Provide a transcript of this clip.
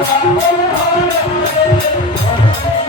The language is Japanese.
I'm sorry.